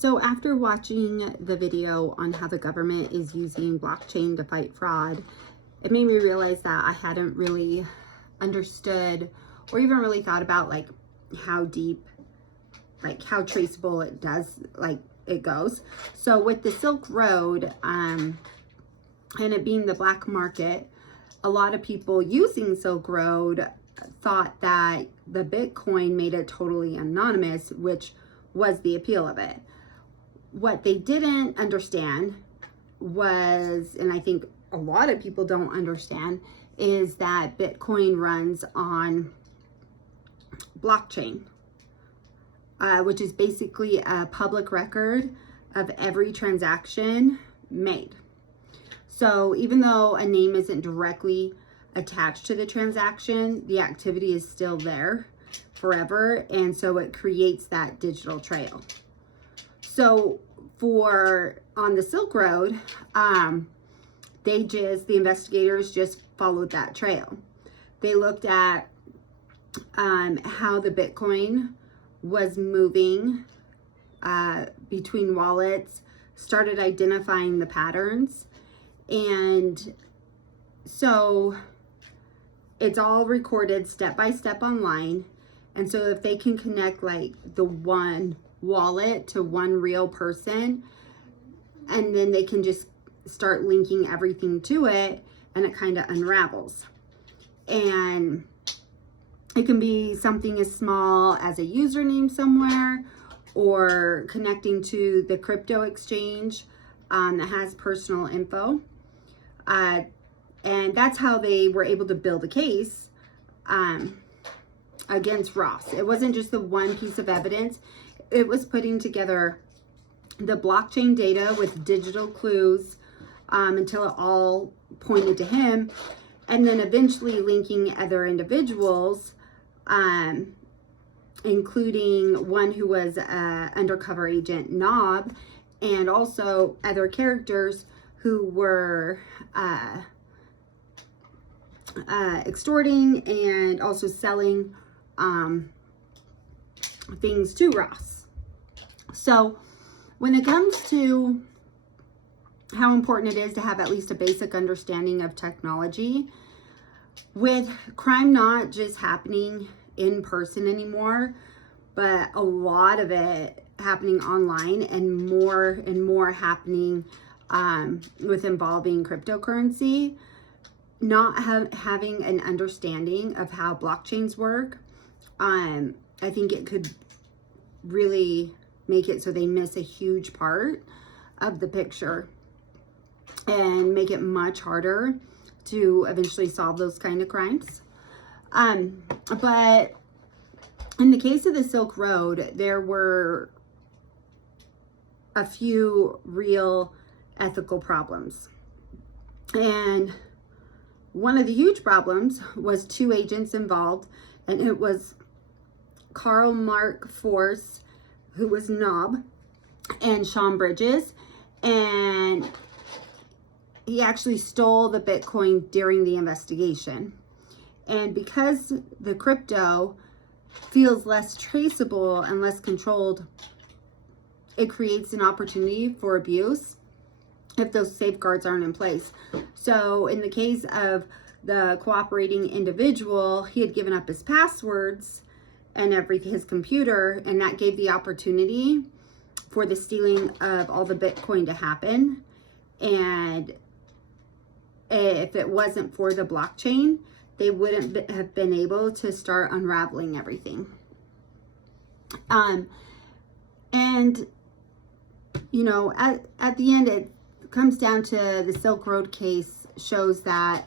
So after watching the video on how the government is using blockchain to fight fraud, it made me realize that I hadn't really understood or even really thought about like how deep, like how traceable it goes. So with the Silk Road, and it being the black market, a lot of people using Silk Road thought that the Bitcoin made it totally anonymous, which was the appeal of it. What they didn't understand was, and I think a lot of people don't understand, is that Bitcoin runs on blockchain, which is basically a public record of every transaction made. So even though a name isn't directly attached to the transaction, the activity is still there forever, and so it creates that digital trail. So on the Silk Road, the investigators just followed that trail. They looked at how the Bitcoin was moving between wallets, started identifying the patterns, and so it's all recorded step by step online. And so if they can connect like the one wallet to one real person, and then they can just start linking everything to it, and it kind of unravels. And it can be something as small as a username somewhere, or connecting to the crypto exchange that has personal info. And that's how they were able to build a case against Ross. It wasn't just the one piece of evidence. It was putting together the blockchain data with digital clues until it all pointed to him, and then eventually linking other individuals, including one who was undercover agent Knob, and also other characters who were extorting and also selling things to Ross. So when it comes to how important it is to have at least a basic understanding of technology, with crime not just happening in person anymore, but a lot of it happening online, and more happening with involving cryptocurrency, not having an understanding of how blockchains work, I think it could really make it so they miss a huge part of the picture and make it much harder to eventually solve those kind of crimes. But in the case of the Silk Road, there were a few real ethical problems. And one of the huge problems was two agents involved, and it was Carl Mark Force, who was Knob, and Sean Bridges, and he actually stole the Bitcoin during the investigation. And because the crypto feels less traceable and less controlled, it creates an opportunity for abuse if those safeguards aren't in place. So in the case of the cooperating individual, he had given up his passwords and his computer, and that gave the opportunity for the stealing of all the Bitcoin to happen. And if it wasn't for the blockchain, they wouldn't have been able to start unraveling everything. And you know, at the end, it comes down to the Silk Road case shows that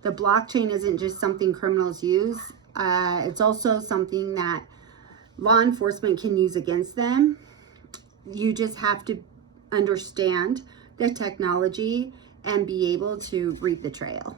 the blockchain isn't just something criminals use. It's also something that law enforcement can use against them. You just have to understand the technology and be able to read the trail.